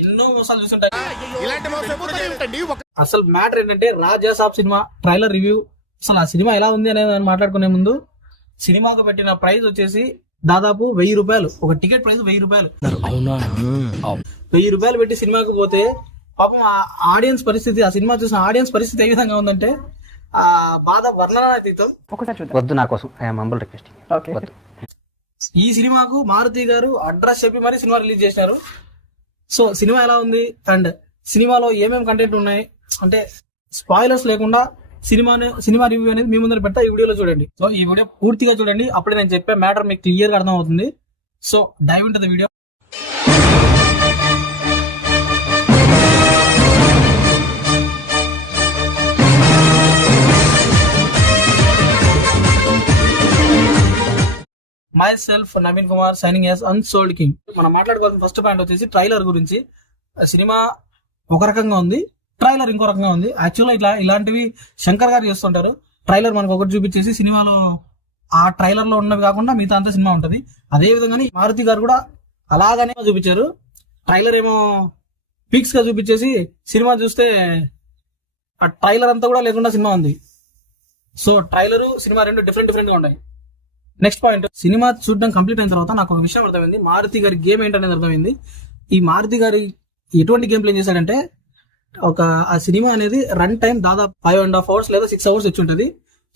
ఎన్నో మోసాలు చూస్తుంటాయి. అసలు మ్యాటర్ ఏంటంటే రాజా సాబ్ సినిమా ట్రైలర్ రివ్యూ. అసలు ఆ సినిమా ఎలా ఉంది అనేది మాట్లాడుకునే ముందు సినిమాకు పెట్టిన ప్రైస్ వచ్చేసి దాదాపు 1000 రూపాయలు. ఒక టికెట్ ప్రైస్ 1000 రూపాయలు. 1000 రూపాయలు పెట్టి సినిమాకు పోతే పాపం ఆ ఆడియన్స్ పరిస్థితి, ఆ సినిమా చూసిన ఆడియన్స్ పరిస్థితి ఏ విధంగా ఉందంటే ఆ బాధ వర్ణనాతీతం. వద్దు నా కోసం ఈ సినిమాకు మారుతి గారు అడ్రస్ చెప్పి మరి సినిమా రిలీజ్ చేసినారు. సో సినిమా ఎలా ఉంది అండ్ సినిమాలో ఏమేమి కంటెంట్ ఉన్నాయి అంటే స్పాయిలర్స్ లేకుండా సినిమా రివ్యూ అనేది మీ ముందర పెడతా. ఈ వీడియోలో చూడండి. సో ఈ వీడియో పూర్తిగా చూడండి, అప్పుడే నేను చెప్పే మ్యాటర్ మీకు క్లియర్ గా అర్థం అవుతుంది. So dive into the video. Myself Naveen Kumar signing as unsold king. మనం మాట్లాడుకోవాల్సిన ఫస్ట్ పాయింట్ వచ్చేసి ట్రైలర్ గురించి. సినిమా ఒక రకంగా ఉంది, ట్రైలర్ ఇంకో రకంగా ఉంది. యాక్చువల్గా ఇలాంటివి శంకర్ గారు చేస్తుంటారు. ట్రైలర్ మనకు ఒకటి చూపించేసి సినిమాలో ఆ ట్రైలర్ లో ఉన్నవి కాకుండా మిగతా అంతా సినిమా ఉంటది. అదే విధంగానే మారుతి గారు కూడా అలాగనే చూపించారు. ట్రైలర్ ఏమో పిక్స్ గా చూపించేసి సినిమా చూస్తే ఆ ట్రైలర్ అంతా కూడా లేకుండా సినిమా ఉంది. సో ట్రైలర్ సినిమా రెండు డిఫరెంట్ గా ఉన్నాయి. నెక్స్ట్ పాయింట్, సినిమా చూడడం కంప్లీట్ అయిన తర్వాత నాకు ఒక విషయం అర్థమైంది. మారుతి గారి గేమ్ ఏంటనేది అర్థమైంది. ఈ మారుతి గారి ఎటువంటి గేమ్ ప్లే చేశాడంటే ఆ సినిమా అనేది రన్ టైం దాదాపు 5.5 hours లేదా 6 hours వచ్చి ఉంటుంది.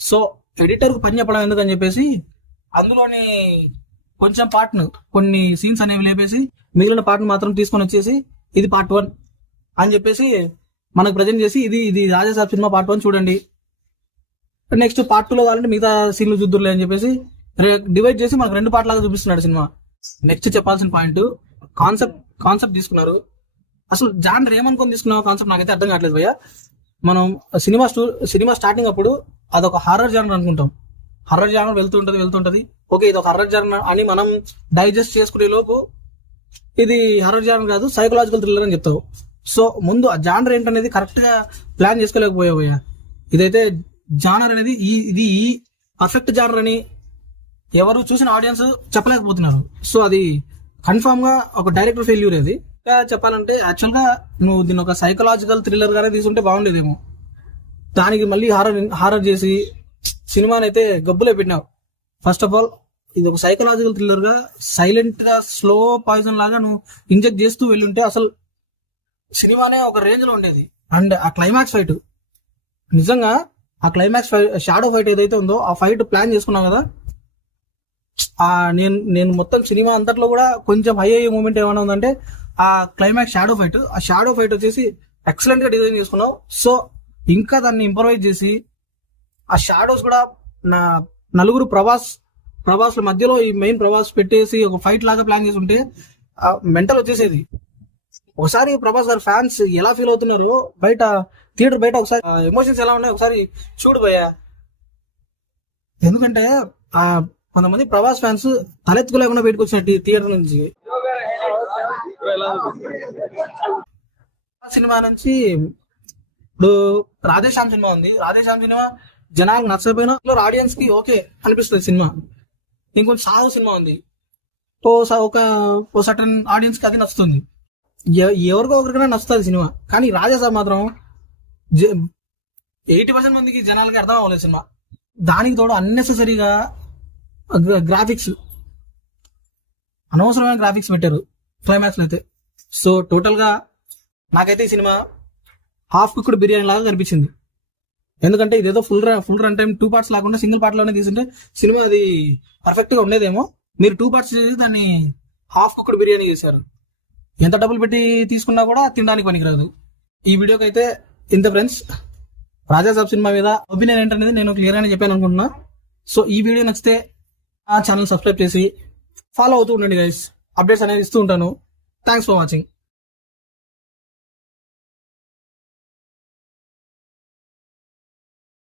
సో ఎడిటర్ కు పని చెప్పడం ఎందుకని చెప్పేసి అందులోని కొంచెం పార్ట్ ను కొన్ని సీన్స్ అనేవి లేపేసి మిగిలిన పార్ట్ మాత్రం తీసుకొని వచ్చేసి ఇది part 1 అని చెప్పేసి మనకు ప్రజెంట్ చేసి ఇది రాజాసాబ్ సినిమా part 1 చూడండి, నెక్స్ట్ part 2 లో కావాలంటే మిగతా సీన్లు చూద్దురులే అని చెప్పేసి డివైడ్ చేసి మనకు 2 పార్ట్ లాగా చూపిస్తున్నాడు సినిమా. నెక్స్ట్ చెప్పాల్సిన పాయింట్, కాన్సెప్ట్ తీసుకున్నారు. అసలు జానర్ ఏమనుకొని తీసుకున్నావు కాన్సెప్ట్ నాకైతే అర్థం కావట్లేదు భయ్య. మనం సినిమా స్టార్టింగ్ అప్పుడు అదొక హారర్ జానర్ అనుకుంటాం. హారర్ జానర్ వెళ్తుంటది. ఓకే, ఇది ఒక హారర్ జానర్ అని మనం డైజెస్ట్ చేసుకునే లోపు ఇది హారర్ జానర్ కాదు, సైకలాజికల్ థ్రిల్లర్ అని చెప్తావు. సో ముందు ఆ జానర్ ఏంటనేది కరెక్ట్ గా ప్లాన్ చేసుకోలేకపోయావు భయ్య. ఇదైతే జానర్ అనేది ఇది పర్ఫెక్ట్ జానర్ అని ఎవరు చూసిన ఆడియన్స్ చెప్పలేకపోతున్నారు. సో అది కన్ఫర్మ్ గా ఒక డైరెక్టర్ ఫెయిల్యూర్. అది చెప్పాలంటే యాక్చువల్ గా నువ్వు దీన్ని ఒక సైకలాజికల్ థ్రిల్లర్ గానే తీసుకుంటే బాగుండేదేమో. దానికి మళ్ళీ హారర్ చేసి సినిమాని అయితే గబ్బులే పెట్టినావు. ఫస్ట్ ఆఫ్ ఆల్ ఇది ఒక సైకలాజికల్ థ్రిల్లర్ గా సైలెంట్ గా స్లో పాయిజన్ లాగా నువ్వు ఇంజెక్ట్ చేస్తూ వెళ్ళుంటే అసలు సినిమానే ఒక రేంజ్ లో ఉండేది. అండ్ ఆ క్లైమాక్స్ ఫైట్, నిజంగా ఆ క్లైమాక్స్ షాడో ఫైట్ ఏదైతే ఉందో ఆ ఫైట్ ప్లాన్ చేసుకున్నావు కదా. నేను మొత్తం సినిమా అంతట్లో కూడా కొంచెం హై అయ్యే మూమెంట్ ఏమైనా ఉందంటే ఆ క్లైమాక్స్ షాడో ఫైట్. ఆ షాడో ఫైట్ వచ్చేసి ఎక్సలెంట్ గా డిజైన్ చేసుకున్నావు. సో ఇంకా దాన్ని ఇంప్రవైజ్ చేసి ఆ షాడోస్ కూడా నలుగురు ప్రభాస్ మధ్యలో ఈ మెయిన్ ప్రభాస్ పెట్టేసి ఒక ఫైట్ లాగా ప్లాన్ చేసి ఉంటే మెంటల్ వచ్చేసేది. ఒకసారి ప్రభాస్ గారు ఫ్యాన్స్ ఎలా ఫీల్ అవుతున్నారో థియేటర్ బయట ఒకసారి ఎమోషన్స్ ఎలా ఉన్నాయి ఒకసారి చూడు భయ్యా. ఎందుకంటే ఆ కొంతమంది ప్రభాస్ ఫ్యాన్స్ తలెత్తుకోలేకుండా బయటకు వచ్చినట్టు థియేటర్ నుంచి. సినిమా నుంచి ఇప్పుడు రాధేశ్యామ్ సినిమా ఉంది. రాధేశ్యామ్ సినిమా జనాలకు నచ్చకపోయినా ఆడియన్స్ కి ఓకే అనిపిస్తుంది సినిమా. ఇంకొంచెం సాహు సినిమా ఉంది, ఒక సర్టన్ ఆడియన్స్ కి అది నచ్చుతుంది, ఎవరికో ఒకరికైనా నచ్చుతుంది సినిమా. కానీ రాజాసాబ్ మాత్రం 80% మందికి జనాలకి అర్థం అవ్వలేదు సినిమా. దానికి తోడు అన్నెసెసరీగా గ్రాఫిక్స్, అనవసరమైన గ్రాఫిక్స్ పెట్టారు క్లైమాక్స్ లో అయితే. సో టోటల్ గా నాకైతే ఈ సినిమా హాఫ్ కుక్డ్ బిర్యానీ లాగా కనిపించింది. ఎందుకంటే ఇదేదో ఫుల్ రన్ టైం 2 parts లేకుండా సింగిల్ పార్ట్ లోనే తీసుంటే సినిమా అది పర్ఫెక్ట్ గా ఉండేదేమో. మీరు 2 parts చేసి దాన్ని హాఫ్ కుక్డ్ బిర్యానీ చేశారు. ఎంత డబ్బులు పెట్టి తీసుకున్నా కూడా తినడానికి పనికిరాదు. ఈ వీడియోకి అయితే ఇంత ఫ్రెండ్స్. రాజాసాబ్ సినిమా మీద ఒపీనియన్ ఏంటనేది నేను క్లియర్ గానే చెప్పాను అనుకుంటున్నా. సో ఈ వీడియో నచ్చితే ఆ ఛానల్ సబ్స్క్రైబ్ చేసి ఫాలో అవుతూ ఉండండి గైస్. అప్డేట్స్ అనేది ఇస్తూ ఉంటాను. Thanks for watching.